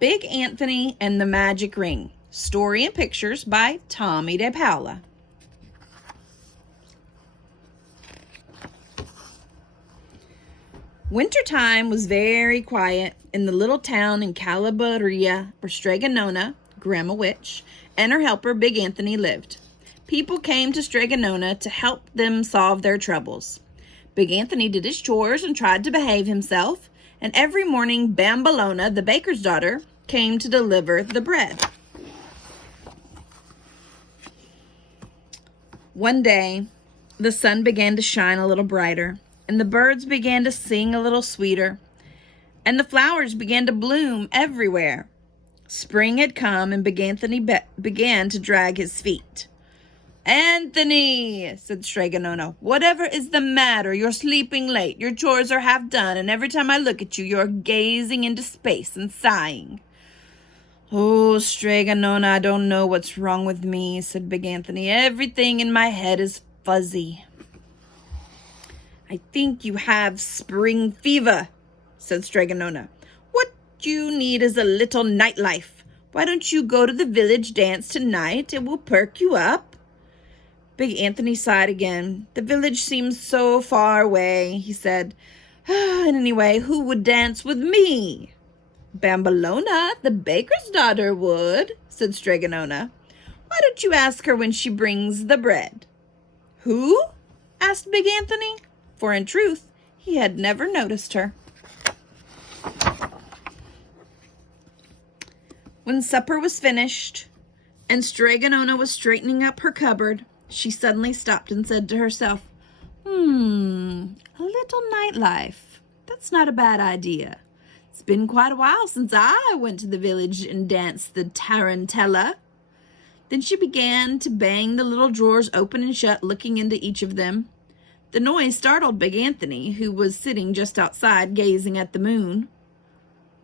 Big Anthony and the Magic Ring. Story and pictures by Tommy De Paula. Wintertime was very quiet in the little town in Calabria where Stregonona, Grandma Witch, and her helper Big Anthony lived. People came to Stregonona to help them solve their troubles. Big Anthony did his chores and tried to behave himself, and every morning Bambolona, the baker's daughter, came to deliver the bread. One day, the sun began to shine a little brighter, and the birds began to sing a little sweeter, and the flowers began to bloom everywhere. Spring had come, and Big Anthony began to drag his feet. "Anthony," said Stregonona, "whatever is the matter? You're sleeping late, your chores are half done, and every time I look at you, you're gazing into space and sighing." "Oh, Stregonona, I don't know what's wrong with me," said Big Anthony. "Everything in my head is fuzzy." "I think you have spring fever," said Stregonona. "What you need is a little nightlife. Why don't you go to the village dance tonight? It will perk you up." Big Anthony sighed again. "The village seems so far away," he said. "And anyway, who would dance with me?" "Bambolona, the baker's daughter, would," said Stregonona. "Why don't you ask her when she brings the bread?" "Who?" asked Big Anthony, for in truth, he had never noticed her. When supper was finished, and Stregonona was straightening up her cupboard, she suddenly stopped and said to herself, a little nightlife. That's not a bad idea. It's been quite a while since I went to the village and danced the tarantella." Then she began to bang the little drawers open and shut, looking into each of them. The noise startled Big Anthony, who was sitting just outside gazing at the moon.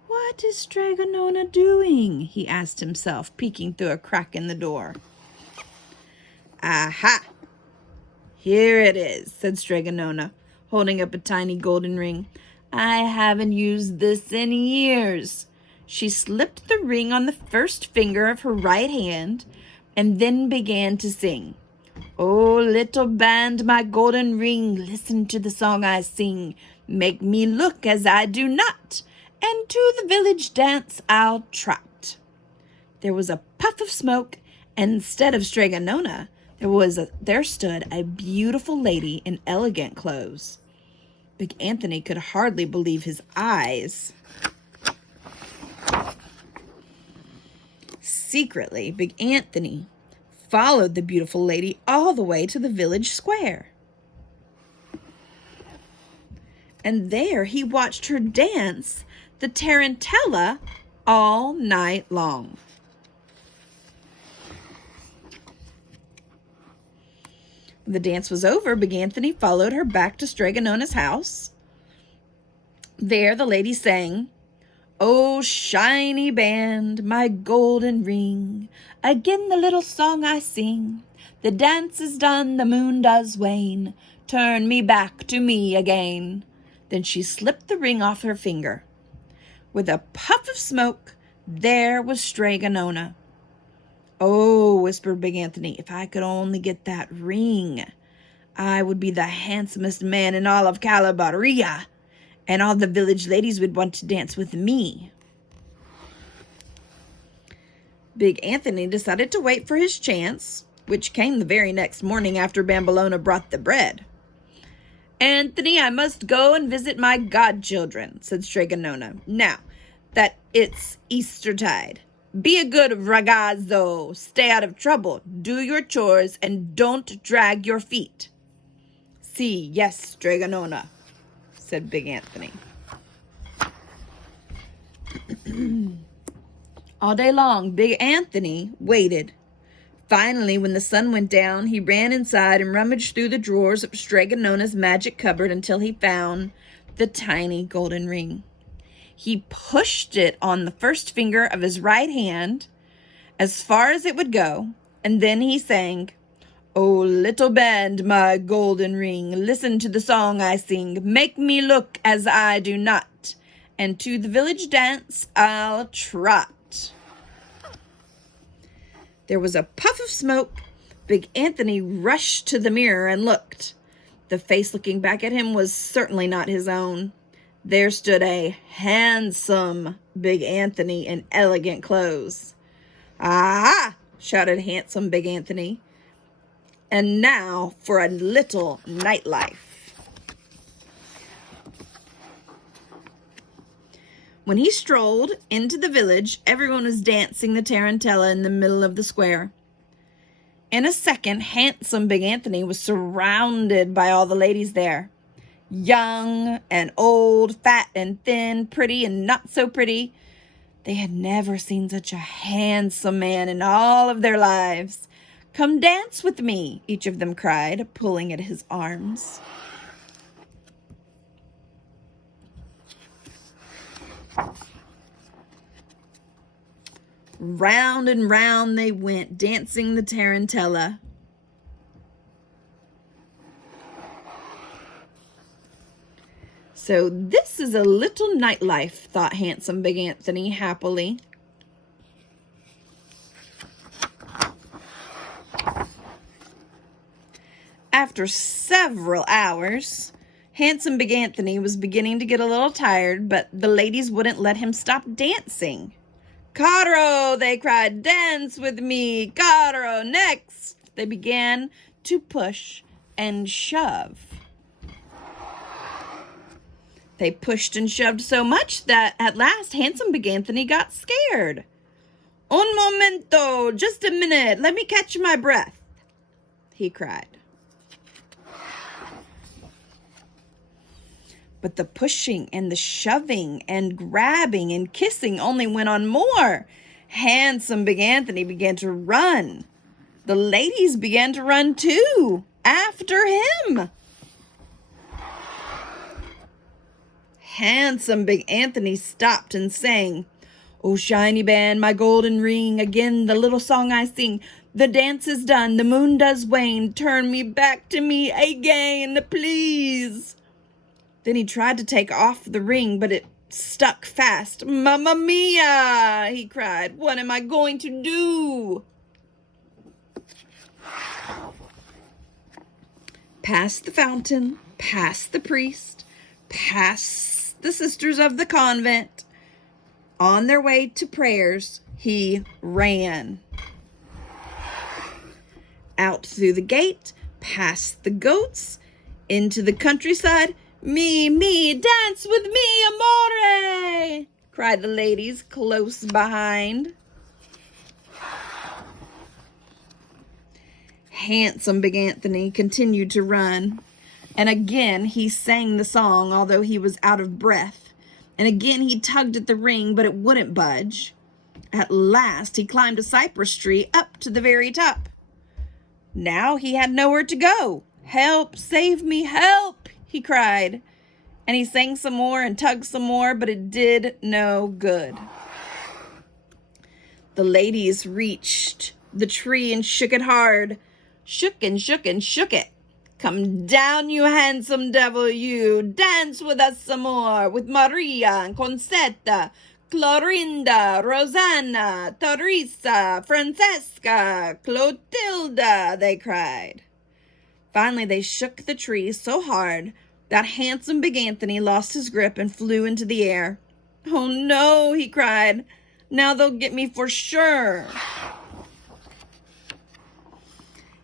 "What is Stregonona doing?" he asked himself, peeking through a crack in the door. "Aha! Here it is," said Stregonona, holding up a tiny golden ring. "I haven't used this in years." She slipped the ring on the first finger of her right hand and then began to sing. "Oh, little band, my golden ring, listen to the song I sing. Make me look as I do not, and to the village dance I'll trot." There was a puff of smoke, and instead of Stregonona, there stood a beautiful lady in elegant clothes. Big Anthony could hardly believe his eyes. Secretly, Big Anthony followed the beautiful lady all the way to the village square. And there he watched her dance the tarantella all night long. When the dance was over, Big Anthony followed her back to Stregonona's house. There the lady sang, "Oh, shiny band, my golden ring, again the little song I sing. The dance is done, the moon does wane, turn me back to me again." Then she slipped the ring off her finger. With a puff of smoke, there was Stregonona. "Oh," whispered Big Anthony, "if I could only get that ring, I would be the handsomest man in all of Calabria, and all the village ladies would want to dance with me." Big Anthony decided to wait for his chance, which came the very next morning after Bambolona brought the bread. "Anthony, I must go and visit my godchildren," said Stregonona, "now that it's Eastertide. Be a good ragazzo, stay out of trouble, do your chores, and don't drag your feet." "Si, yes, Stregonona," said Big Anthony. All day long, Big Anthony waited. Finally, when the sun went down, he ran inside and rummaged through the drawers of Stregonona's magic cupboard until he found the tiny golden ring. He pushed it on the first finger of his right hand as far as it would go, and then he sang, "Oh, little band, my golden ring, listen to the song I sing. Make me look as I do not, and to the village dance I'll trot. There was a puff of smoke. Big Anthony rushed to the mirror and looked. The face looking back at him was certainly not his own. There stood a handsome Big Anthony in elegant clothes. "Ah!" shouted handsome Big Anthony. "And now for a little nightlife." When he strolled into the village, everyone was dancing the tarantella in the middle of the square. In a second, handsome Big Anthony was surrounded by all the ladies there. Young and old, fat and thin, pretty and not so pretty. They had never seen such a handsome man in all of their lives. "Come dance with me," each of them cried, pulling at his arms. Round and round they went, dancing the tarantella. "So this is a little nightlife," thought handsome Big Anthony happily. After several hours, handsome Big Anthony was beginning to get a little tired, but the ladies wouldn't let him stop dancing. "Caro," they cried, "dance with me. Caro, next." They began to push and shove. They pushed and shoved so much that at last handsome Big Anthony got scared. "Un momento, just a minute, let me catch my breath," he cried. But the pushing and the shoving and grabbing and kissing only went on more. Handsome Big Anthony began to run. The ladies began to run too, after him. Handsome Big Anthony stopped and sang, "Oh, shiny band, my golden ring, again the little song I sing. The dance is done, the moon does wane, turn me back to me again, please." Then he tried to take off the ring, but it stuck fast. "Mamma mia!" he cried. "What am I going to do?" Past the fountain, past the priest, past the sisters of the convent, on their way to prayers, he ran. Out through the gate, past the goats, into the countryside. Me, dance with me, amore!" cried the ladies close behind. Handsome Big Anthony continued to run, and again he sang the song, although he was out of breath, and again he tugged at the ring, but it wouldn't budge. At last he climbed a cypress tree up to the very top. Now he had nowhere to go. "Help, save me, help!" he cried, and he sang some more and tugged some more, but it did no good. The ladies reached the tree and shook it hard. Shook and shook and shook it. "Come down, you handsome devil, you. Dance with us some more, with Maria and Concetta, Clorinda, Rosanna, Teresa, Francesca, Clotilda," they cried. Finally, they shook the tree so hard that handsome Big Anthony lost his grip and flew into the air. "Oh no," he cried. "Now they'll get me for sure."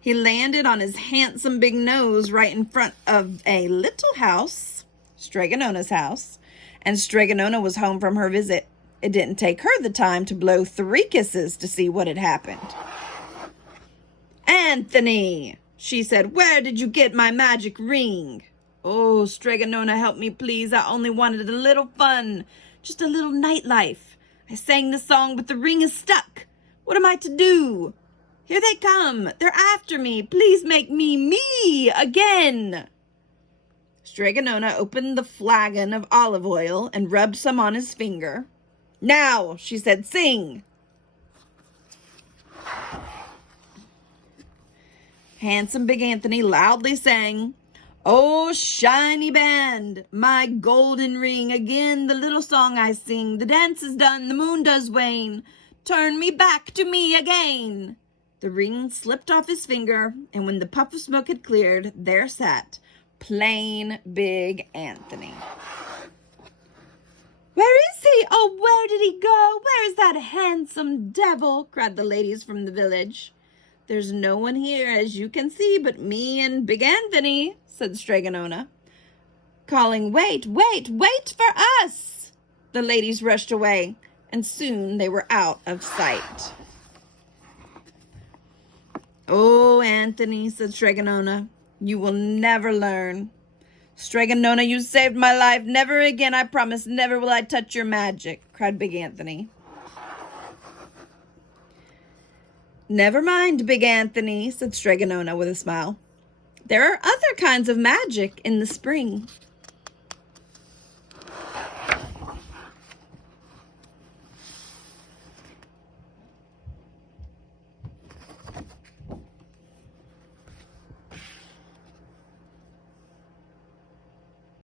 He landed on his handsome big nose right in front of a little house, Stregonona's house, and Stregonona was home from her visit. It didn't take her the time to blow 3 kisses to see what had happened. "Anthony," she said, "where did you get my magic ring?" "Oh, Stregonona, help me, please. I only wanted a little fun, just a little nightlife. I sang the song, but the ring is stuck. What am I to do? Here they come. They're after me. Please make me me again." Stregonona opened the flagon of olive oil and rubbed some on his finger. "Now," she said, "sing." Handsome Big Anthony loudly sang, Oh, shiny band, my golden ring, again the little song I sing. The dance is done, the moon does wane. Turn me back to me again. The ring slipped off his finger, and when the puff of smoke had cleared, there sat plain Big Anthony. Where is he? Oh, where did he go? Where is that handsome devil? Cried the ladies from the village. There's no one here, as you can see, but me and Big Anthony, said Stregonona, calling, wait, wait, wait for us. The ladies rushed away, and soon they were out of sight. Oh, Anthony, said Stregonona, you will never learn. Stregonona, you saved my life. Never again, I promise, never will I touch your magic, cried Big Anthony. Never mind, Big Anthony, said Stregonona with a smile. There are other kinds of magic in the spring.